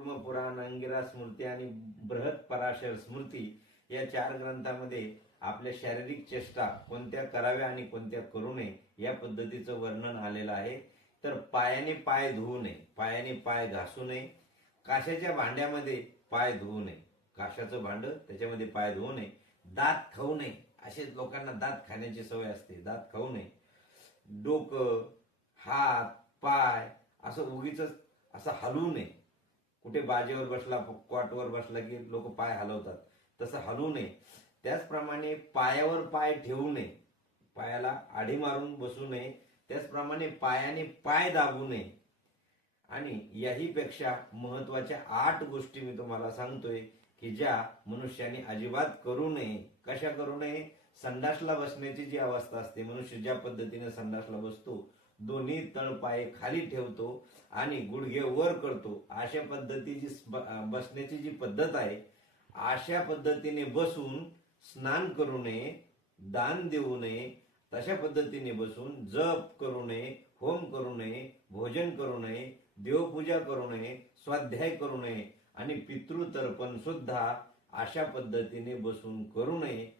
पुराण अंगिरा स्मृती आणि बृहत पराशर स्मृती या चार ग्रंथामध्ये आपल्या शारीरिक चेष्टा कोणत्या कराव्या आणि कोणत्या करू नये या पद्धतीचं वर्णन आलेलं आहे. तर पायाने पाय धुवू नये पायाने पाय घासू नये काशाच्या भांड्यामध्ये पाय धुवू नये काशाचं भांड त्याच्यामध्ये पाय धुवू नये दात खाऊ नये असे लोकांना दात खाण्याची सवय असते दात खाऊ नये. डोकं हात पाय असं उगीच असं हलवू नये. कुठे बाजेवर बसला कॉटवर बसला की लोक पाय हलवतात. तसं हलवू नये. त्याचप्रमाणे पायावर पाय ठेवू नये. पायाला आडी मारून बसू नये. त्याचप्रमाणे पायाने पाय दाबू नये. आणि याही पेक्षा महत्त्वाच्या आठ गोष्टी मी तुम्हाला सांगतोय की ज्या मनुष्याने अजिबात करू नये. कशा करू नये? संडासला बसण्याची जी अवस्था असते मनुष्य ज्या पद्धतीने संडासला बसतो दोन्ही तळपाय खाली ठेवतो आणि गुडघे वर करतो. अशा पद्धतीची बसण्याची जी पद्धत आहे अशा पद्धतीने बसून स्नान करू नये दान देऊ नये. तशा पद्धतीने बसून जप करू नये होम करू नये भोजन करू नये देवपूजा करू नये स्वाध्याय करू नये. आणि पितृतर्पण सुद्धा अशा पद्धतीने बसून करू नये.